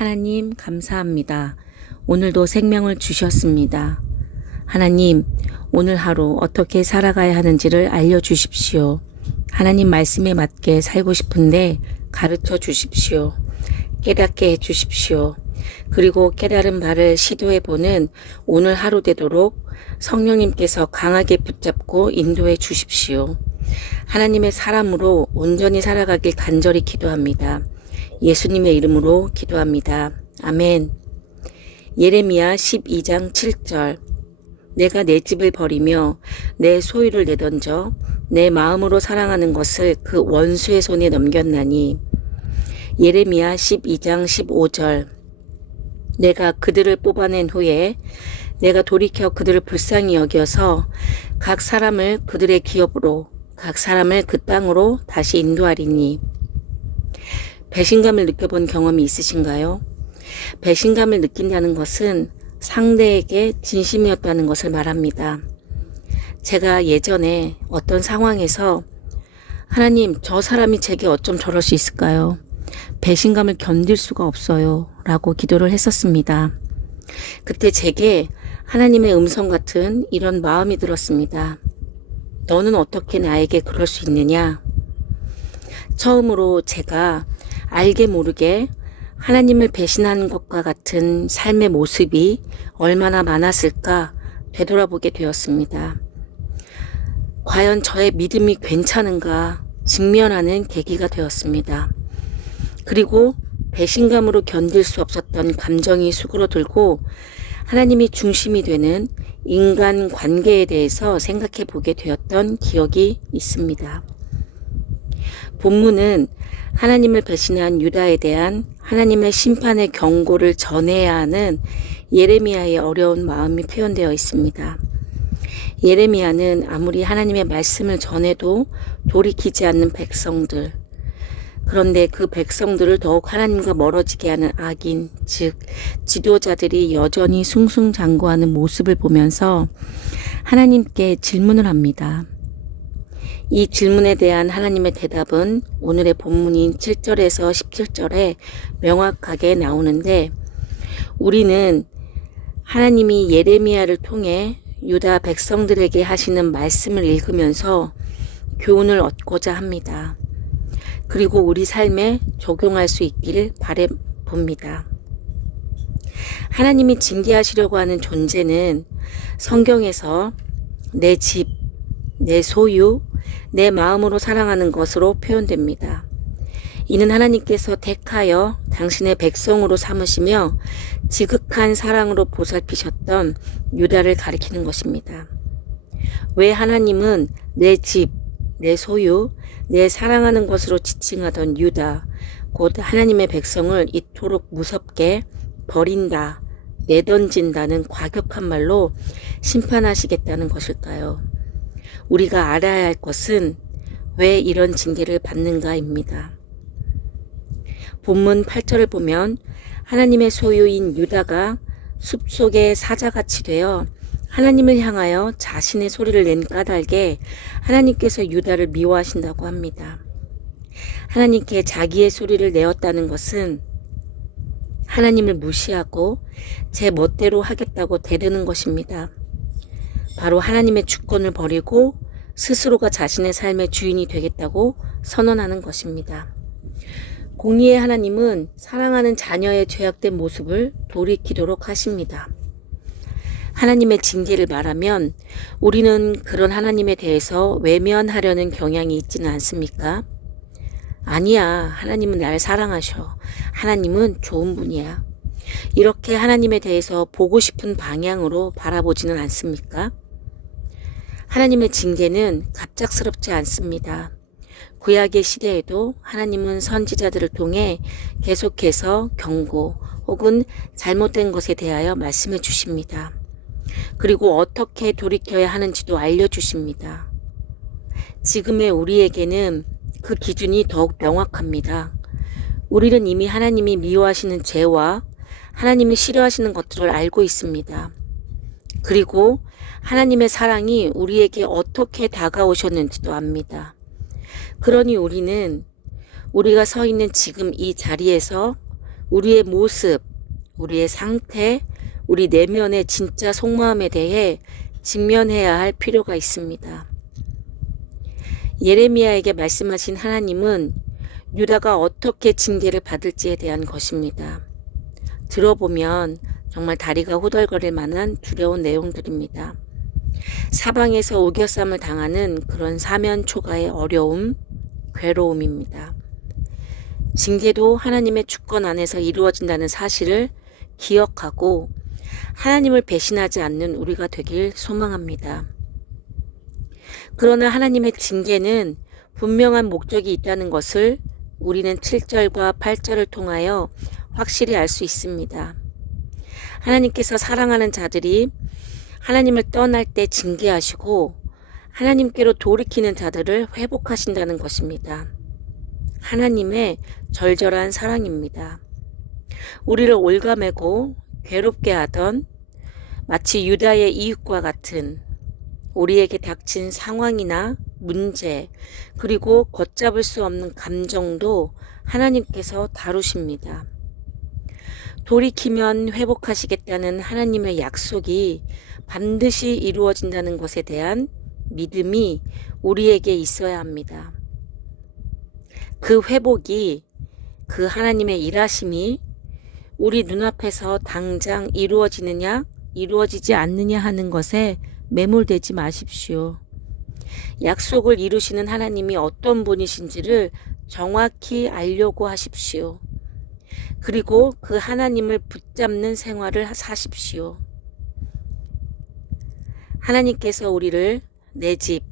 하나님 감사합니다. 오늘도 생명을 주셨습니다. 하나님, 오늘 하루 어떻게 살아가야 하는지를 알려주십시오. 하나님 말씀에 맞게 살고 싶은데 가르쳐 주십시오. 깨닫게 해주십시오. 그리고 깨달은 바를 시도해보는 오늘 하루 되도록 성령님께서 강하게 붙잡고 인도해 주십시오. 하나님의 사람으로 온전히 살아가길 간절히 기도합니다. 예수님의 이름으로 기도합니다. 아멘. 예레미야 12장 7절. 내가 내 집을 버리며 내 소유를 내던져 내 마음으로 사랑하는 것을 그 원수의 손에 넘겼나니. 예레미야 12장 15절. 내가 그들을 뽑아낸 후에 내가 돌이켜 그들을 불쌍히 여겨서 각 사람을 그들의 기업으로 각 사람을 그 땅으로 다시 인도하리니. 배신감을 느껴본 경험이 있으신가요? 배신감을 느낀다는 것은 상대에게 진심이었다는 것을 말합니다. 제가 예전에 어떤 상황에서 하나님, 저 사람이 제게 어쩜 저럴 수 있을까요? 배신감을 견딜 수가 없어요. 라고 기도를 했었습니다. 그때 제게 하나님의 음성 같은 이런 마음이 들었습니다. 너는 어떻게 나에게 그럴 수 있느냐? 처음으로 제가 알게 모르게 하나님을 배신하는 것과 같은 삶의 모습이 얼마나 많았을까 되돌아보게 되었습니다. 과연 저의 믿음이 괜찮은가 직면하는 계기가 되었습니다. 그리고 배신감으로 견딜 수 없었던 감정이 수그러들고 하나님이 중심이 되는 인간 관계에 대해서 생각해 보게 되었던 기억이 있습니다. 본문은 하나님을 배신한 유다에 대한 하나님의 심판의 경고를 전해야 하는 예레미야의 어려운 마음이 표현되어 있습니다. 예레미야는 아무리 하나님의 말씀을 전해도 돌이키지 않는 백성들, 그런데 그 백성들을 더욱 하나님과 멀어지게 하는 악인, 즉 지도자들이 여전히 승승장구하는 모습을 보면서 하나님께 질문을 합니다. 이 질문에 대한 하나님의 대답은 오늘의 본문인 7절에서 17절에 명확하게 나오는데, 우리는 하나님이 예레미야를 통해 유다 백성들에게 하시는 말씀을 읽으면서 교훈을 얻고자 합니다. 그리고 우리 삶에 적용할 수 있기를 바라봅니다. 하나님이 징계하시려고 하는 존재는 성경에서 내 집, 내 소유, 내 마음으로 사랑하는 것으로 표현됩니다. 이는 하나님께서 택하여 당신의 백성으로 삼으시며 지극한 사랑으로 보살피셨던 유다를 가리키는 것입니다. 왜 하나님은 내 집, 내 소유, 내 사랑하는 것으로 지칭하던 유다, 곧 하나님의 백성을 이토록 무섭게 버린다, 내던진다는 과격한 말로 심판하시겠다는 것일까요? 우리가 알아야 할 것은 왜 이런 징계를 받는가입니다. 본문 8절을 보면 하나님의 소유인 유다가 숲속의 사자같이 되어 하나님을 향하여 자신의 소리를 낸 까닭에 하나님께서 유다를 미워하신다고 합니다. 하나님께 자기의 소리를 내었다는 것은 하나님을 무시하고 제 멋대로 하겠다고 대드는 것입니다. 바로 하나님의 주권을 버리고 스스로가 자신의 삶의 주인이 되겠다고 선언하는 것입니다. 공의의 하나님은 사랑하는 자녀의 죄악된 모습을 돌이키도록 하십니다. 하나님의 징계를 말하면 우리는 그런 하나님에 대해서 외면하려는 경향이 있지는 않습니까? 아니야, 하나님은 날 사랑하셔. 하나님은 좋은 분이야. 이렇게 하나님에 대해서 보고 싶은 방향으로 바라보지는 않습니까? 하나님의 징계는 갑작스럽지 않습니다. 구약의 시대에도 하나님은 선지자들을 통해 계속해서 경고 혹은 잘못된 것에 대하여 말씀해 주십니다. 그리고 어떻게 돌이켜야 하는지도 알려주십니다. 지금의 우리에게는 그 기준이 더욱 명확합니다. 우리는 이미 하나님이 미워하시는 죄와 하나님이 싫어하시는 것들을 알고 있습니다. 그리고 하나님의 사랑이 우리에게 어떻게 다가오셨는지도 압니다. 그러니 우리는 우리가 서 있는 지금 이 자리에서 우리의 모습, 우리의 상태, 우리 내면의 진짜 속마음에 대해 직면해야 할 필요가 있습니다. 예레미야에게 말씀하신 하나님은 유다가 어떻게 징계를 받을지에 대한 것입니다. 들어보면 정말 다리가 후덜거릴 만한 두려운 내용들입니다. 사방에서 우겨쌈을 당하는 그런 사면초가의 어려움, 괴로움입니다. 징계도 하나님의 주권 안에서 이루어진다는 사실을 기억하고 하나님을 배신하지 않는 우리가 되길 소망합니다. 그러나 하나님의 징계는 분명한 목적이 있다는 것을 우리는 7절과 8절을 통하여 확실히 알 수 있습니다. 하나님께서 사랑하는 자들이 하나님을 떠날 때 징계하시고 하나님께로 돌이키는 자들을 회복하신다는 것입니다. 하나님의 절절한 사랑입니다. 우리를 올가매고 괴롭게 하던 마치 유다의 이웃과 같은 우리에게 닥친 상황이나 문제, 그리고 걷잡을 수 없는 감정도 하나님께서 다루십니다. 돌이키면 회복하시겠다는 하나님의 약속이 반드시 이루어진다는 것에 대한 믿음이 우리에게 있어야 합니다. 그 회복이, 그 하나님의 일하심이 우리 눈앞에서 당장 이루어지느냐 이루어지지 않느냐 하는 것에 매몰되지 마십시오. 약속을 이루시는 하나님이 어떤 분이신지를 정확히 알려고 하십시오. 그리고 그 하나님을 붙잡는 생활을 사십시오. 하나님께서 우리를 내 집,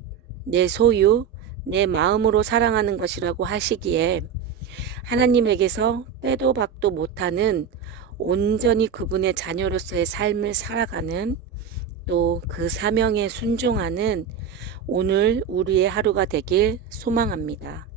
내 소유, 내 마음으로 사랑하는 것이라고 하시기에 하나님에게서 빼도 박도 못하는 온전히 그분의 자녀로서의 삶을 살아가는, 또 그 사명에 순종하는 오늘 우리의 하루가 되길 소망합니다.